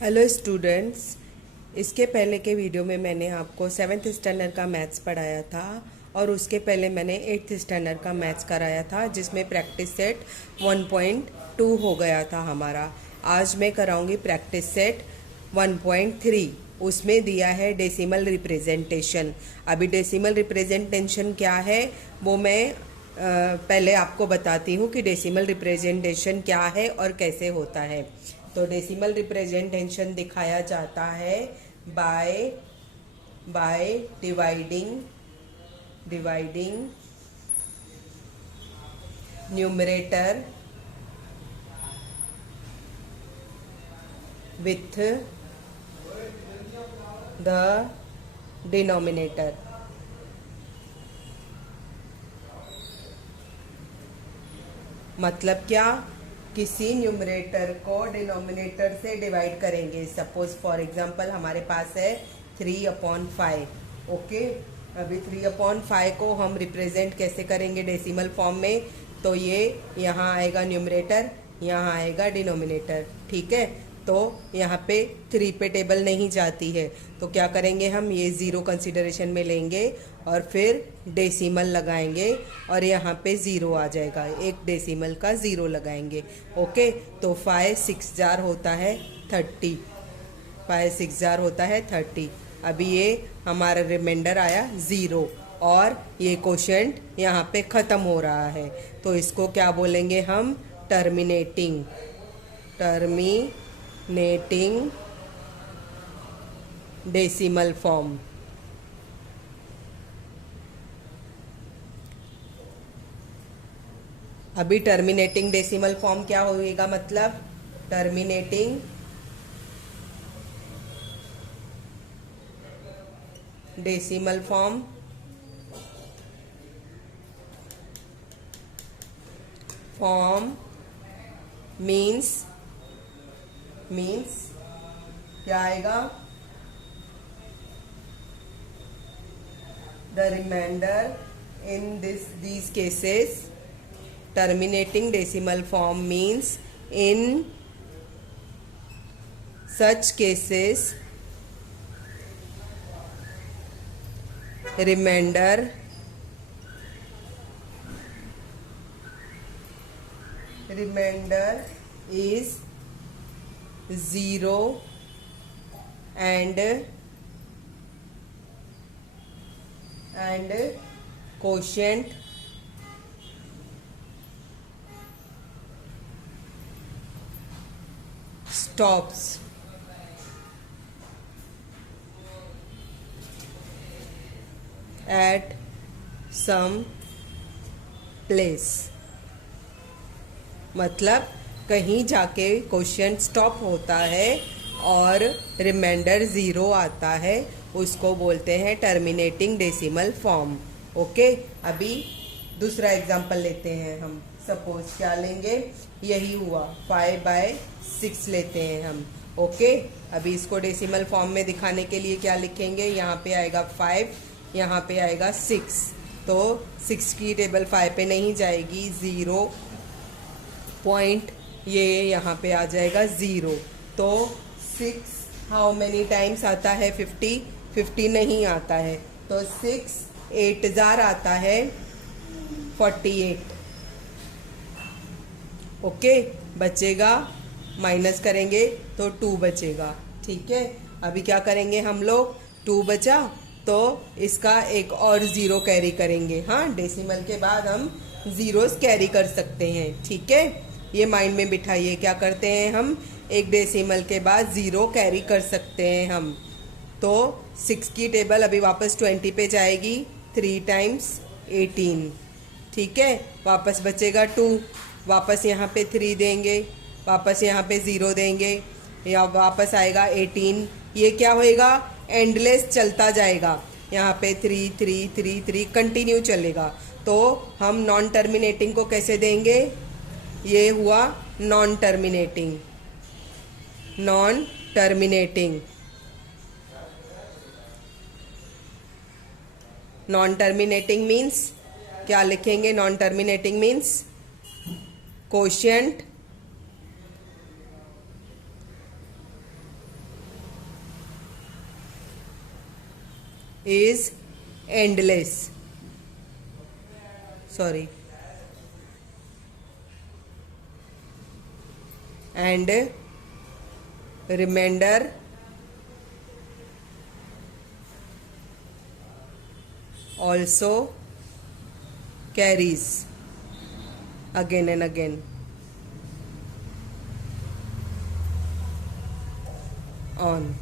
Hello students. इसके पहले के वीडियो में मैंने आपको 7th स्टैंडर्ड का मैथ्स पढ़ाया था और उसके पहले मैंने 8th स्टैंडर्ड का मैथ्स कराया था जिसमें प्रैक्टिस सेट 1.2 हो गया था हमारा। आज मैं कराऊंगी प्रैक्टिस सेट 1.3। उसमें दिया है डेसिमल रिप्रेजेंटेशन। अभी डेसिमल रिप्रेजेंटेशन क्या है वो मैं पहले आपको बताती हूँ कि डेसिमल रिप्रेजेंटेशन क्या है और कैसे होता है। तो डेसिमल रिप्रेजेंटेशन दिखाया जाता है by dividing numerator with the denominator. मतलब क्या, किसी न्यूमरेटर को डिनोमिनेटर से डिवाइड करेंगे। सपोज फॉर एग्जांपल हमारे पास है 3/5। ओके, अभी 3/5 को हम रिप्रेजेंट कैसे करेंगे डेसिमल फॉर्म में। तो ये यहाँ आएगा न्यूमरेटर, यहाँ आएगा डिनोमिनेटर। ठीक है, तो यहाँ पे 3 पे टेबल नहीं जाती है तो क्या करेंगे, हम ये 0 कंसिडरेशन में लेंगे और फिर डेसिमल लगाएंगे और यहाँ पे 0 आ जाएगा। एक डेसिमल का 0 लगाएंगे। ओके, तो 5 6 जार होता है 30। 5 6 जार होता है 30। अभी ये हमारा रिमाइंडर आया 0 और ये क्वोशिएंट यहाँ पे ख़त्म हो रहा है तो इसको क्या बोलेंगे हम, टर्मिनेटिंग डेसिमल फॉर्म। अभी टर्मिनेटिंग डेसिमल फॉर्म क्या होएगा, मतलब टर्मिनेटिंग डेसिमल फॉर्म मीन्स क्या आएगा, the remainder in these cases। terminating decimal form means in such cases remainder is 0 and quotient stops at some place। मतलब कहीं जाके क्वेश्चन स्टॉप होता है और रिमाइंडर 0 आता है, उसको बोलते हैं टर्मिनेटिंग डेसिमल फॉर्म। ओके, अभी दूसरा एग्जांपल लेते हैं हम। सपोज क्या लेंगे, यही हुआ 5/6 लेते हैं हम। ओके, अभी इसको डेसिमल फॉर्म में दिखाने के लिए क्या लिखेंगे, यहाँ पे आएगा 5, यहाँ पे आएगा 6। तो 6 की टेबल 5 पे नहीं जाएगी, 0 पॉइंट ये यहाँ पे आ जाएगा 0। तो 6 हाउ मेनी टाइम्स आता है, 50 नहीं आता है। तो 6 8 जार आता है 48। ओके, बचेगा, माइनस करेंगे तो 2 बचेगा। ठीक है, अभी क्या करेंगे हम लोग, 2 बचा तो इसका एक और 0 कैरी करेंगे। हाँ, डेसिमल के बाद हम जीरोस कैरी कर सकते हैं। ठीक है, ये माइंड में बिठाइए। क्या करते हैं हम, एक डेसिमल के बाद 0 कैरी कर सकते हैं हम। तो 6 की टेबल अभी वापस 20 पे जाएगी, 3 टाइम्स 18। ठीक है, वापस बचेगा 2, वापस यहाँ पे 3 देंगे, वापस यहाँ पे 0 देंगे, या वापस आएगा 18। ये क्या होएगा, एंडलेस चलता जाएगा। यहाँ पे 3 3 3 3 कंटिन्यू चलेगा। तो हम नॉन टर्मिनेटिंग को कैसे देंगे, ये हुआ नॉन टर्मिनेटिंग मीन्स क्या लिखेंगे, non terminating means quotient is endless. Sorry. And remainder also carries again and again on.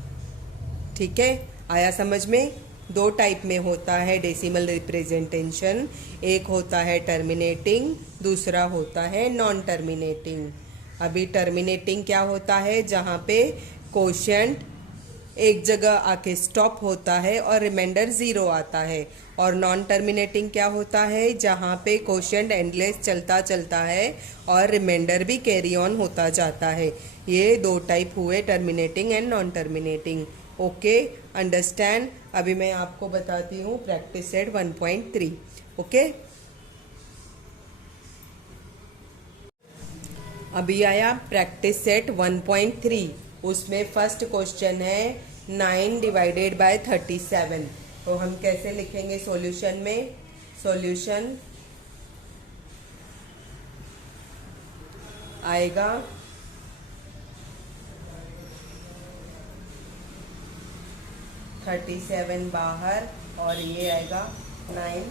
ठीक है, आया समझ में? दो टाइप में होता है डेसिमल रिप्रेजेंटेशन, एक होता है टर्मिनेटिंग, दूसरा होता है नॉन टर्मिनेटिंग। अभी टर्मिनेटिंग क्या होता है? जहाँ पे कोशेंट एक जगह आके स्टॉप होता है और रिमाइंडर 0 आता है। और नॉन टर्मिनेटिंग क्या होता है? जहाँ पे कोशेंट एंडलेस चलता चलता है और रिमाइंडर भी कैरी ऑन होता जाता है। ये दो टाइप हुए, terminating and non terminating. Okay, understand? अभी मैं आपको बताती हूँ प्रैक्टिस सेट 1.3। ओके, अभी आया प्रैक्टिस सेट 1.3। उसमें फर्स्ट क्वेश्चन है 9 डिवाइडेड बाय 37। तो हम कैसे लिखेंगे सॉल्यूशन में? सॉल्यूशन आएगा 37 बाहर और ये आएगा 9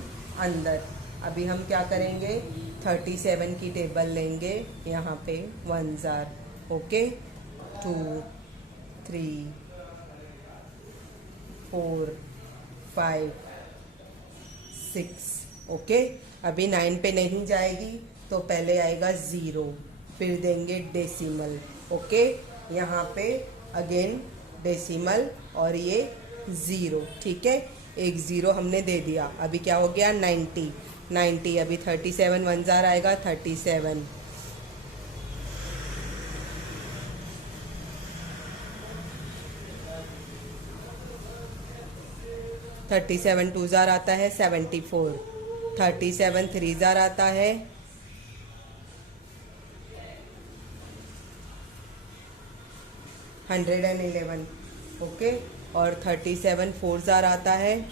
अंदर। अभी हम क्या करेंगे? 37 की टेबल लेंगे, यहाँ पे 1s आर। ओके, 2 3 4 5 6। ओके, अभी 9 पे नहीं जाएगी तो पहले आएगा 0, फिर देंगे डेसिमल। ओके, यहाँ पे अगेन डेसिमल और ये 0। ठीक है, एक 0 हमने दे दिया। अभी क्या हो गया? 90। अभी 37 1s आर आएगा 37। 37 2s आर आता है 74। 37 3s आर आता है 111। ओके, और 37 4s आर आता है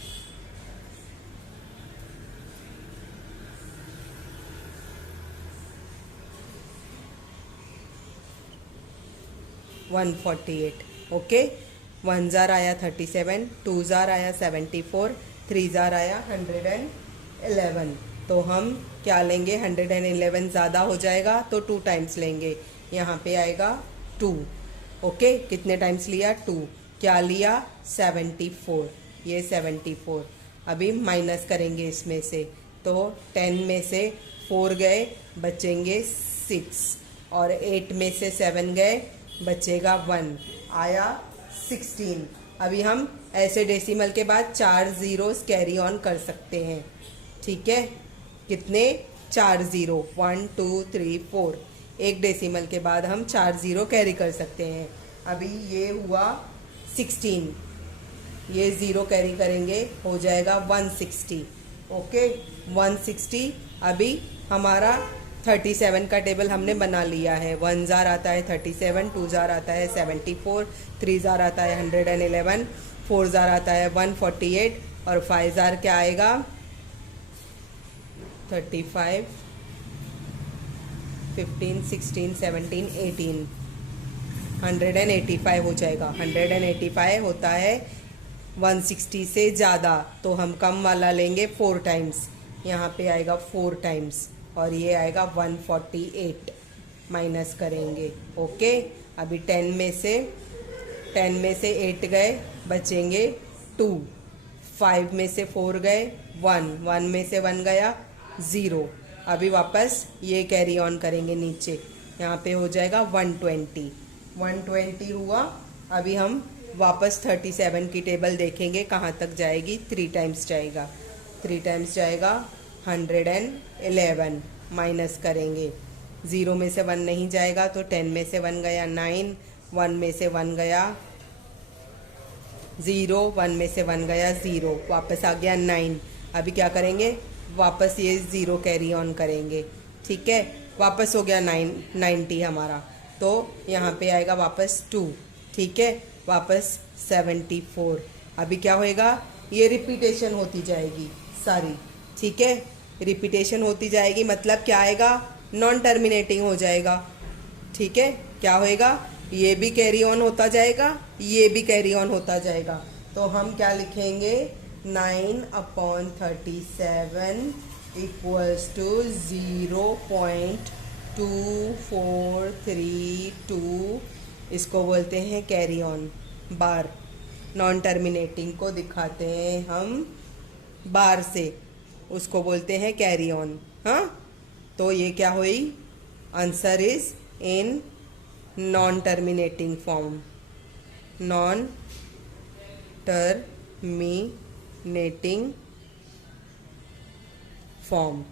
148। ओके, 1s आर आया 37, 2s आर आया 74, 3s आर आया 111। तो हम क्या लेंगे? 111 ज़्यादा हो जाएगा तो 2 टाइम्स लेंगे। यहाँ पे आएगा 2। ओके, कितने टाइम्स लिया? 2। क्या लिया? 74। ये 74। अभी माइनस करेंगे इसमें से, तो 10 में से 4 गए, बचेंगे 6, और 8 में से 7 गए, बचेगा 1, आया 16। अभी हम ऐसे डेसिमल के बाद 4 ज़ीरोस कैरी ऑन कर सकते हैं। ठीक है, कितने? 4 ज़ीरो, 1 2 3 4। एक डेसिमल के बाद हम 4 ज़ीरो कैरी कर सकते हैं। अभी ये हुआ 16, ये 0 कैरी करेंगे, हो जाएगा 160। ओके, 160। अभी हमारा 37 का टेबल हमने बना लिया है। 1s आर आता है 37, 2s आर आता है 74, 3s आर आता है 111, 4s आर आता है 148, और 5s आर क्या आएगा? 35, 15, 16, 17, 18, 185 हो जाएगा। 185 होता है 160 से ज़्यादा, तो हम कम वाला लेंगे 4 टाइम्स। यहाँ पे आएगा 4 टाइम्स, और ये आएगा 148। माइनस करेंगे। ओके, अभी 10 में से 8 गए, बचेंगे 2। 5 में से 4 गए, 1 में से 1 गया 0। अभी वापस ये कैरी ऑन करेंगे नीचे, यहाँ पे हो जाएगा 120 हुआ। अभी हम वापस 37 की टेबल देखेंगे कहाँ तक जाएगी। 3 टाइम्स जाएगा, 3 टाइम्स जाएगा 111। माइनस करेंगे, 0 में से 1 नहीं जाएगा, तो 10 में से 1 गया 9, 1 में से 1 गया 0, 1 में से 1 गया 0, वापस आ गया 9। अभी क्या करेंगे? वापस ये 0 कैरी ऑन करेंगे। ठीक है, वापस हो गया 90 हमारा, तो यहाँ पे आएगा वापस 2। ठीक है, वापस 74। अभी क्या होएगा? ये रिपीटेशन होती जाएगी सारी, ठीक है। रिपीटेशन होती जाएगी मतलब क्या आएगा, नॉन टर्मिनेटिंग हो जाएगा, ठीक है। क्या होएगा, ये भी कैरी ऑन होता जाएगा, ये भी कैरी ऑन होता जाएगा। तो हम क्या लिखेंगे, 9/37 इक्वल्स टू 0.2432, इसको बोलते हैं carry on bar. Non terminating को दिखाते हैं हम बार से, उसको बोलते हैं कैरी ऑन। हाँ, तो ये क्या हुई, answer is in non terminating form, non terminating form,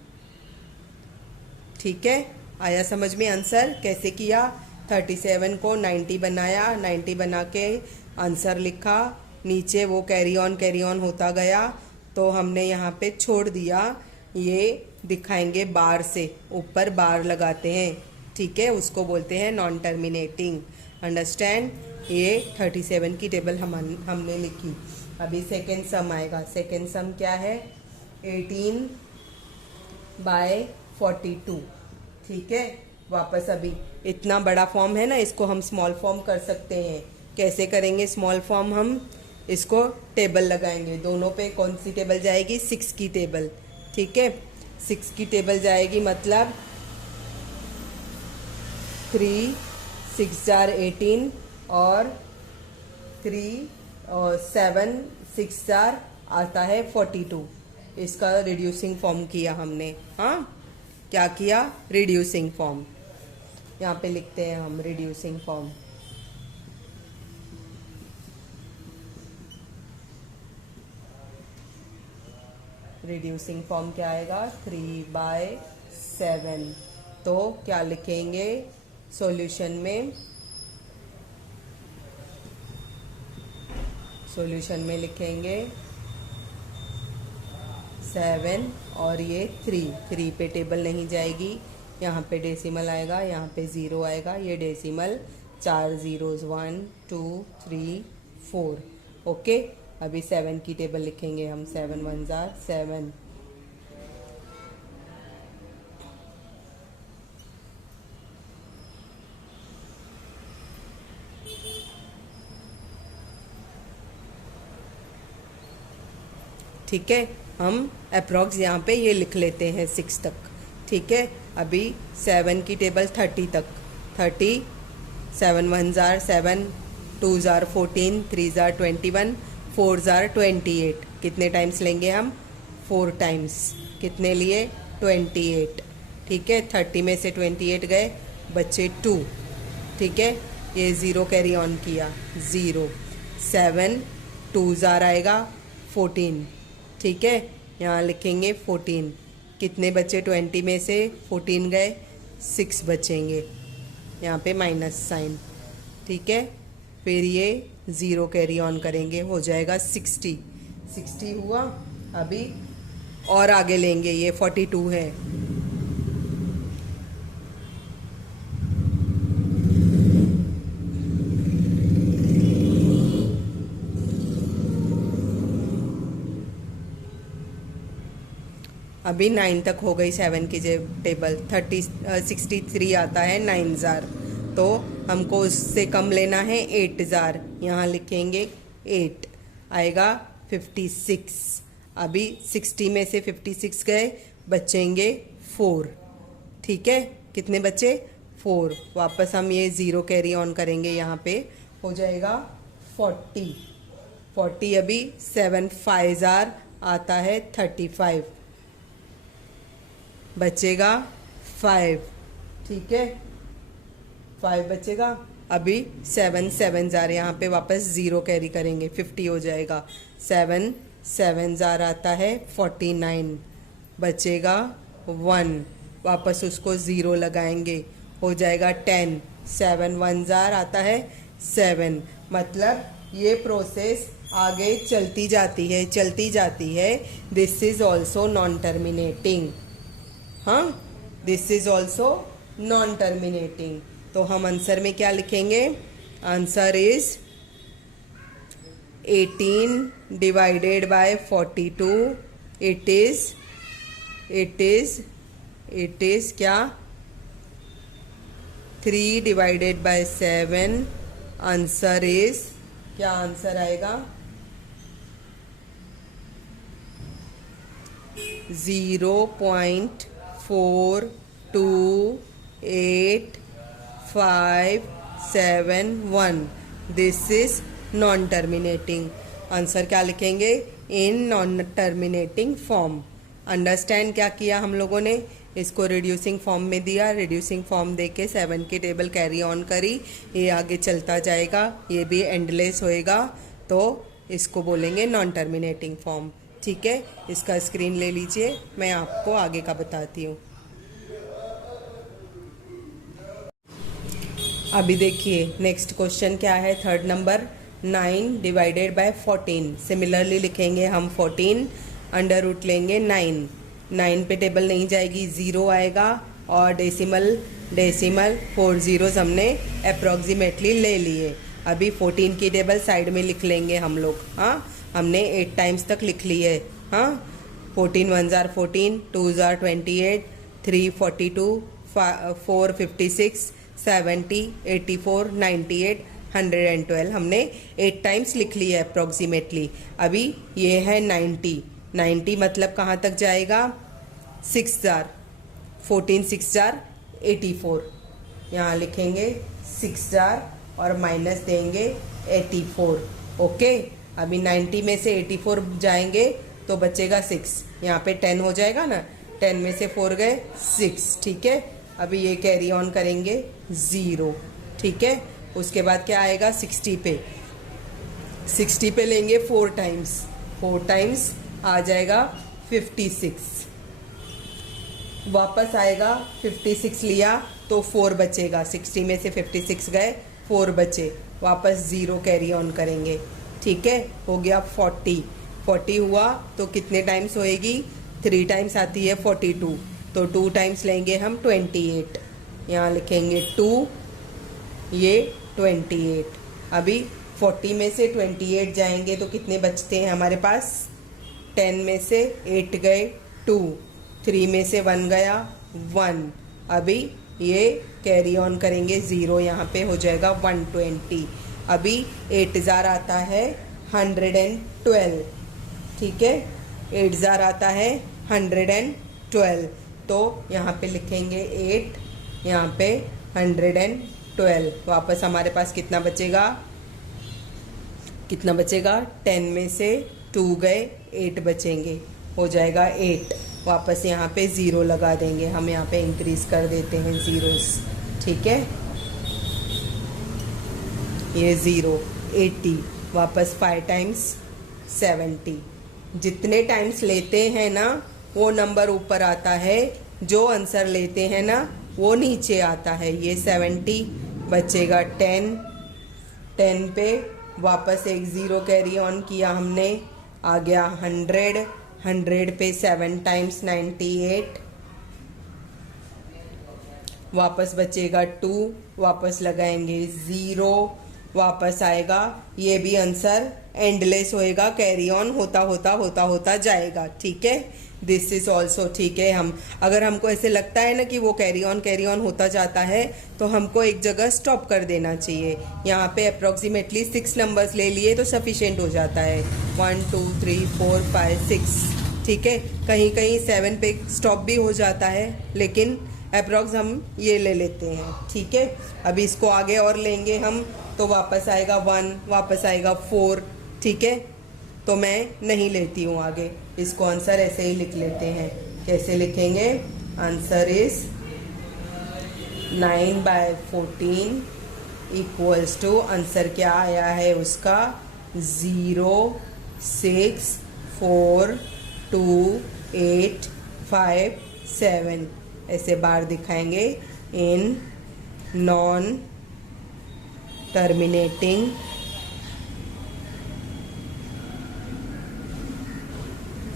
ठीक है। आया समझ में आंसर कैसे किया, 37 को 90 बनाया, 90 बना के आंसर लिखा, नीचे वो कैरी ऑन होता गया, तो हमने यहाँ पे छोड़ दिया, ये दिखाएंगे बार से, ऊपर बार लगाते हैं, ठीक है, उसको बोलते हैं नॉन टर्मिनेटिंग। अंडरस्टैंड, ये 37 की टेबल हमने लिखी। अभी सेकेंड सम आएगा। सेकेंड सम क्या है, 18/42, ठीक है। वापस अभी इतना बड़ा फॉर्म है ना, इसको हम स्मॉल फॉर्म कर सकते हैं। कैसे करेंगे स्मॉल फॉर्म, हम इसको टेबल लगाएंगे, दोनों पे कौन सी टेबल जाएगी, 6 की टेबल, ठीक है। 6 की टेबल जाएगी मतलब 3 6 जार 18 और 3 और 7 6 जार आता है 42। इसका रिड्यूसिंग फॉर्म किया हमने। हाँ, क्या किया, रिड्यूसिंग फॉर्म, यहाँ पे लिखते हैं हम रिड्यूसिंग फॉर्म। रिड्यूसिंग फॉर्म क्या आएगा, 3/7। तो क्या लिखेंगे सॉल्यूशन में, सॉल्यूशन में लिखेंगे 7 और ये 3 पे टेबल नहीं जाएगी, यहाँ पे डेसिमल आएगा, यहाँ पे 0 आएगा, ये डेसिमल 4 zeros 1 2 3 4। ओके, अभी 7 की टेबल लिखेंगे हम, 7 1 जार 7, ठीक है। हम अप्रॉक्स यहाँ पे ये लिख लेते हैं 6 तक, ठीक है। अभी 7 की टेबल 30 तक, 30, 7 1 जार 7, 2 जार 14, 3 जार 21, 4 जार 28। कितने टाइम्स लेंगे हम, 4 टाइम्स। कितने लिए, 28, ठीक है। 30 में से 28 गए, बच्चे 2, ठीक है। ये 0 कैरी ऑन किया, 0, 7 2 जार आएगा 14, ठीक है। यहाँ लिखेंगे 14, कितने बचे, 20 में से 14 गए, 6 बचेंगे, यहाँ पे माइनस साइन, ठीक है। फिर ये 0 कैरी ऑन करेंगे, हो जाएगा 60, 60 हुआ। अभी और आगे लेंगे, ये 42 है, अभी 9 तक हो गई 7 की टेबल, 63 आता है 9 जार, तो हमको उससे कम लेना है 8 जार, यहाँ लिखेंगे 8, आएगा 56। अभी 60 में से 56 गए, बचेंगे 4, ठीक है। कितने बचे, 4। वापस हम ये 0 कैरी ऑन करेंगे, यहाँ पे हो जाएगा 40, 40 अभी 7 5 जार आता है 35, बचेगा 5, ठीक है, 5 बचेगा। अभी 7 7 जार, यहाँ पे वापस 0 कैरी करेंगे, 50 हो जाएगा, 7 7 जार आता है 49, बचेगा 1, वापस उसको 0 लगाएंगे, हो जाएगा 10, 7 1 जार आता है 7। मतलब ये प्रोसेस आगे चलती जाती है। This is also non terminating, हाँ, this is also non terminating. तो हम आंसर में क्या लिखेंगे, answer is 18 divided by 42, it is क्या 3 divided by 7, आंसर इज क्या आंसर आएगा 0.42851. This is non terminating. Answer क्या लिखेंगे in non terminating form. Understand क्या किया हम लोगों ने, इसको रिड्यूसिंग फॉर्म में दिया, रिड्यूसिंग फॉर्म देके 7 की टेबल कैरी ऑन करी, ये आगे चलता जाएगा, ये भी एंडलेस होएगा, तो इसको बोलेंगे नॉन टर्मिनेटिंग फॉर्म. ठीक है, इसका स्क्रीन ले लीजिए, मैं आपको आगे का बताती हूँ. अभी देखिए नेक्स्ट क्वेश्चन क्या है, third number. 9 divided by 14. Similarly लिखेंगे हम 14, अंडर रूट लेंगे 9. 9 पे टेबल नहीं जाएगी, 0 आएगा, और डेसिमल 4 zeros हमने अप्रॉक्सीमेटली ले लिए. अभी 14 की टेबल साइड में लिख लेंगे हम लोग. हाँ, हमने 8 टाइम्स तक लिख ली है. हाँ, 14 1s are 14, 2s are 28, 3 42, 4 56, 70, 84, 98, 112 हमने 8 टाइम्स लिख लिया है अप्रॉक्सीमेटली. अभी ये है 90 मतलब कहाँ तक जाएगा 6 जार, 14 6 जार 84. यहाँ लिखेंगे 6 जार और माइनस देंगे 84. ओके, अभी 90 में से 84 जाएंगे तो बचेगा 6. यहाँ पे 10 हो जाएगा ना, 10 में से 4 गए 6. ठीक है, अभी ये कैरी ऑन करेंगे 0. ठीक है, उसके बाद क्या आएगा 60 पे लेंगे 4 टाइम्स आ जाएगा 56. वापस आएगा 56 लिया तो 4 बचेगा, 60 में से 56 गए 4 बचे, वापस 0 कैरी ऑन करेंगे. ठीक है, हो गया 40 हुआ तो कितने टाइम्स होएगी, 3 टाइम्स आती है 42, तो 2 टाइम्स लेंगे हम 28. यहाँ लिखेंगे 2, ये 28. अभी 40 में से 28 जाएंगे तो कितने बचते हैं हमारे पास, 10 में से 8 गए 2, 3 में से 1 गया 1. अभी ये कैरी ऑन करेंगे 0, यहाँ पे हो जाएगा 120. अभी 8 जार आता है 112. ठीक है, 8 जार आता है 112, तो यहाँ पे लिखेंगे 8, यहाँ पे 112. वापस हमारे पास कितना बचेगा 10 में से 2 गए 8 बचेंगे, हो जाएगा 8. वापस यहाँ पे 0 लगा देंगे, हम यहाँ पे इंक्रीज कर देते हैं zeros. ठीक है, ये 0 80, वापस 5 टाइम्स 70. जितने टाइम्स लेते हैं ना वो नंबर ऊपर आता है, जो आंसर लेते हैं ना वो नीचे आता है. ये 70 बचेगा 10 पे वापस एक 0 कैरी ऑन किया हमने, आ गया 100 पे 7 टाइम्स 98, वापस बचेगा 2, वापस लगाएंगे 0, वापस आएगा. ये भी आंसर एंडलेस होएगा, कैरी ऑन होता जाएगा. ठीक है, दिस इज ऑल्सो. ठीक है, हम अगर हमको ऐसे लगता है ना कि वो कैरी ऑन होता जाता है तो हमको एक जगह स्टॉप कर देना चाहिए. यहाँ पे अप्रोक्सीमेटली 6 नंबर्स ले लिए तो सफिशिएंट हो जाता है. 1 2 3 4 5 6. ठीक है, कहीं कहीं 7 पे स्टॉप भी हो जाता है, लेकिन अप्रॉक्स हम ये ले लेते हैं. ठीक है, अभी इसको आगे और लेंगे हम तो वापस आएगा 1, वापस आएगा 4. ठीक है, तो मैं नहीं लेती हूँ आगे, इसको आंसर ऐसे ही लिख लेते हैं. कैसे लिखेंगे, answer is 9/14 equals to, answer क्या आया है उसका 0 6 4 2 8 5 7. ऐसे बार दिखाएंगे इन नॉन टर्मिनेटिंग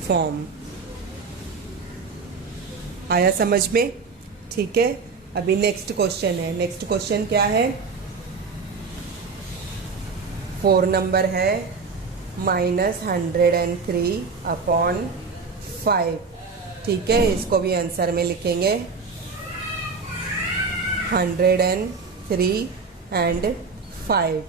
फॉर्म. आया समझ में? ठीक है, अभी नेक्स्ट क्वेश्चन है. नेक्स्ट क्वेश्चन क्या है, 4 नंबर है. -103/5। ठीक है, इसको भी आंसर में लिखेंगे 103 एंड 5।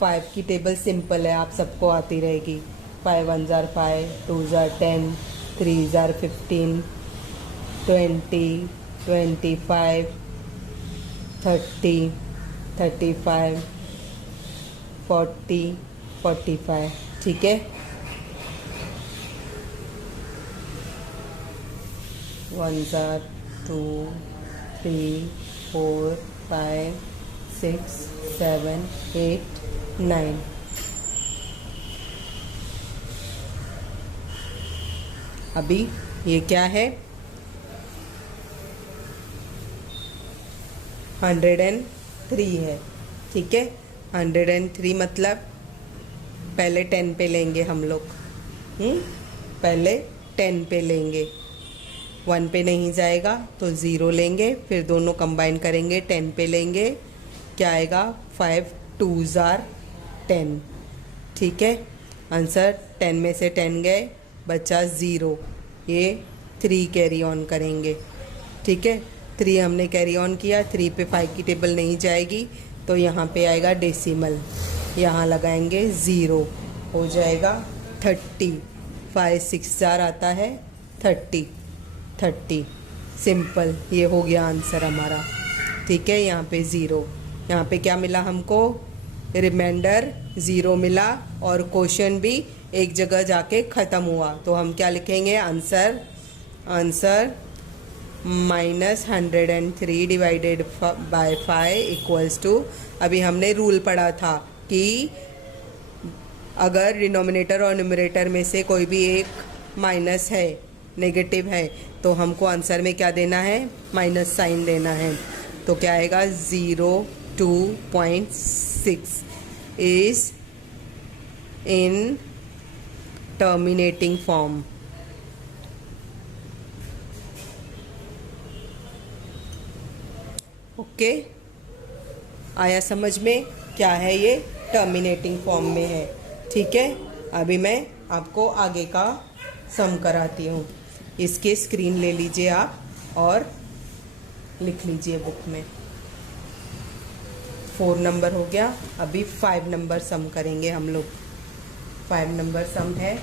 5 की टेबल सिंपल है, आप सबको आती रहेगी। 5 1 जार 5, 2 जार 10, 3 जार 15, 20, 25, 30, 35, 40, 45। ठीक है, 1 जार 2, 3, 4, 5, 6, 7, 8, 9। अभी ये क्या है? 103 है। ठीक है, 103 मतलब पहले 10 पे लेंगे हम लोग। पहले 10 पे लेंगे, 1 पे नहीं जाएगा तो 0 लेंगे, फिर दोनों कंबाइन करेंगे, 10 पे लेंगे, क्या आएगा? 5 2 जार 10। ठीक है, आंसर 10 में से 10 गए, बचा 0। ये 3 कैरी ऑन करेंगे। ठीक है, 3 हमने कैरी ऑन किया, 3 पे 5 की टेबल नहीं जाएगी तो यहाँ पे आएगा डेसिमल, यहाँ लगाएंगे 0, हो जाएगा 30। 5 6 जार आता है 30। सिंपल, ये हो गया आंसर हमारा। ठीक है, यहाँ पे 0, यहाँ पे क्या मिला हमको? रिमाइंडर 0 मिला और क्वेश्चन भी एक जगह जाके ख़त्म हुआ। तो हम क्या लिखेंगे? Answer -103 divided by 5 equals to, अभी हमने रूल पढ़ा था कि अगर डिनोमिनेटर और न्यूमरेटर में से कोई भी एक माइनस है, नेगेटिव है, तो हमको आंसर में क्या देना है? माइनस साइन देना है। तो क्या आएगा? 02.6 is in terminating form. Okay, आया समझ में? क्या है ये? टर्मिनेटिंग फॉर्म में है। ठीक है, अभी मैं आपको आगे का सम कराती हूँ। इसके स्क्रीन ले लीजिए आप और लिख लीजिए बुक में। 4 नंबर हो गया, अभी 5 नंबर सम करेंगे हम लोग। 5 नंबर सम है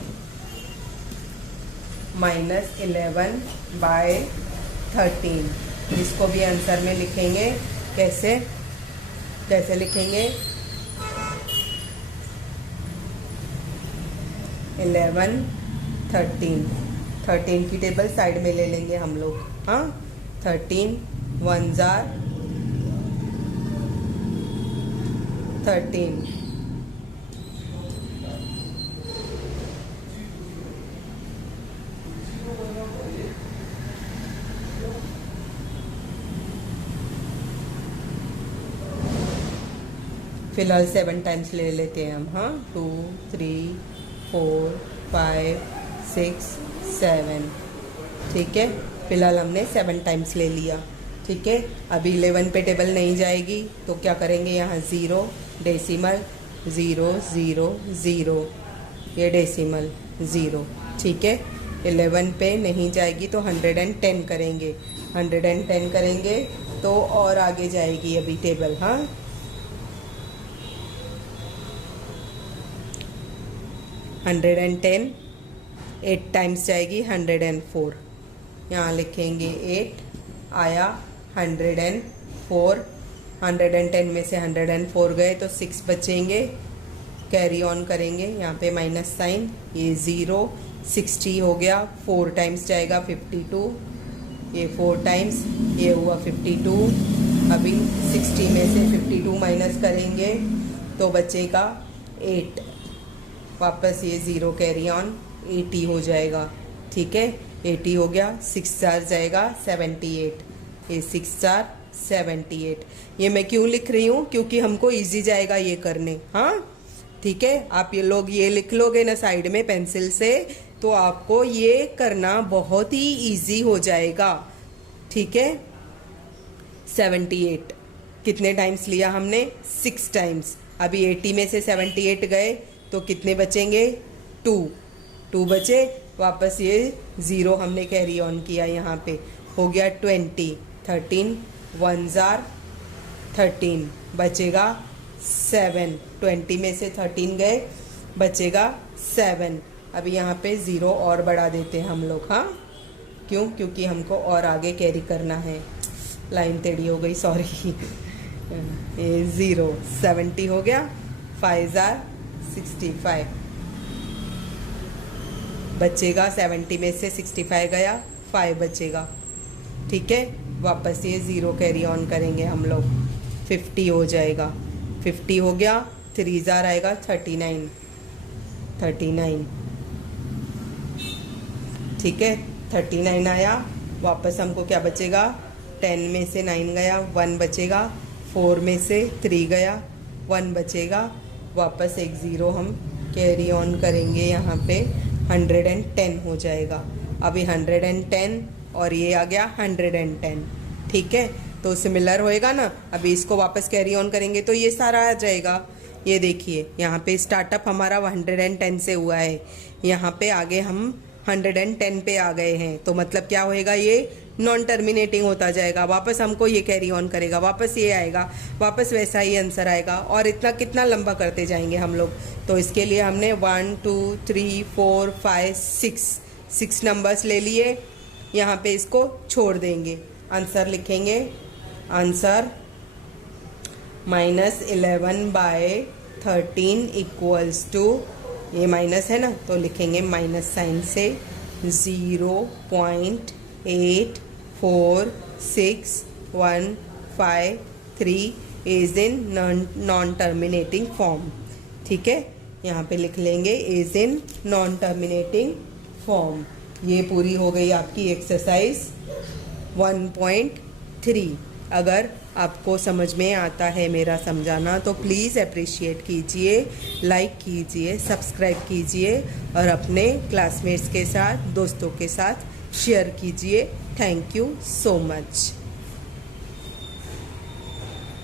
-11/13। इसको भी आंसर में लिखेंगे। कैसे लिखेंगे? 11 13 की टेबल साइड में ले लेंगे हम लोग। हाँ, 13 1 जार 13, फिलहाल 7 टाइम्स ले लेते हैं हम। हाँ, 2 3 4 5 6 7। ठीक है, फिलहाल हमने 7 टाइम्स ले लिया। ठीक है, अभी 11 पे टेबल नहीं जाएगी तो क्या करेंगे? यहाँ 0 डेसिमल 0 0 0, ये डेसिमल 0। ठीक है, 11 पे नहीं जाएगी तो 110 करेंगे। 110 करेंगे तो और आगे जाएगी अभी टेबल। हाँ, 110 8 टाइम्स जाएगी 104। यहाँ लिखेंगे 8, आया 104। 110 में से 104 गए तो 6 बचेंगे, कैरी ऑन करेंगे, यहाँ पे माइनस साइन, ये 0। 60 हो गया, 4 टाइम्स जाएगा 52, ये 4 टाइम्स, ये हुआ 52। अभी 60 में से 52 माइनस करेंगे तो बचेगा 8, वापस ये 0 कैरी ऑन, 80 हो जाएगा। ठीक है, 80 हो गया, 6 जार जाएगा 78, ये 6 जार 78। ये मैं क्यों लिख रही हूँ? क्योंकि हमको इजी जाएगा ये करने। हाँ, ठीक है, आप ये लोग ये लिख लोगे ना साइड में पेंसिल से तो आपको ये करना बहुत ही इजी हो जाएगा। ठीक है, 78 कितने टाइम्स लिया हमने? 6 टाइम्स। अभी 80 में से 78 गए तो कितने बचेंगे, 2 बचे। वापस ये 0 हमने कैरी ऑन किया, यहाँ पे हो गया 20, 13 1s are 13, बचेगा 7, 20 में से 13 गए, बचेगा 7। अभी यहाँ पे 0 और बढ़ा देते हैं हम लोग, हाँ क्यों, क्योंकि हमको और आगे कैरी करना है। लाइन टेढ़ी हो गई, सॉरी। ये 0 70 हो गया, 5s are 65, बचेगा 70 में से 65 गया, 5 बचेगा। ठीक है, वापस ये 0 कैरी ऑन करेंगे हम लोग, 50 हो जाएगा, 50 हो गया, 3s are आएगा 39, 39। ठीक है, 39 आया, वापस हमको क्या बचेगा, 10 में से 9 गया, 1 बचेगा, 4 में से 3 गया, 1 बचेगा, वापस एक 0 हम कैरी ऑन करेंगे, यहाँ पे 110 हो जाएगा। अभी 110 और ये आ गया 110। ठीक है, तो सिमिलर होएगा ना। अभी इसको वापस कैरी ऑन करेंगे तो ये सारा आ जाएगा। ये देखिए यहाँ पे स्टार्टअप हमारा 110 से हुआ है, यहाँ पे आगे हम 110 पे आ गए हैं, तो मतलब क्या होएगा, ये नॉन टर्मिनेटिंग होता जाएगा। वापस हमको ये कैरी ऑन करेगा, वापस ये आएगा, वापस वैसा ही आंसर आएगा, और इतना कितना लंबा करते जाएंगे हम लोग। तो इसके लिए हमने 1 2 3 4 5 6 नंबर्स ले लिए, यहाँ पे इसको छोड़ देंगे, आंसर लिखेंगे। आंसर -11/13 इक्वल्स टू, ये माइनस है ना तो लिखेंगे माइनस साइन से 0.846153 is in non terminating form. ठीक है, यहाँ पे लिख लेंगे is in non terminating form. ये पूरी हो गई आपकी एक्सरसाइज 1.3। अगर आपको समझ में आता है मेरा समझाना तो प्लीज़ अप्रिशिएट कीजिए, लाइक कीजिए, सब्सक्राइब कीजिए और अपने क्लासमेट्स के साथ, दोस्तों के साथ शेयर कीजिए। Thank you so much.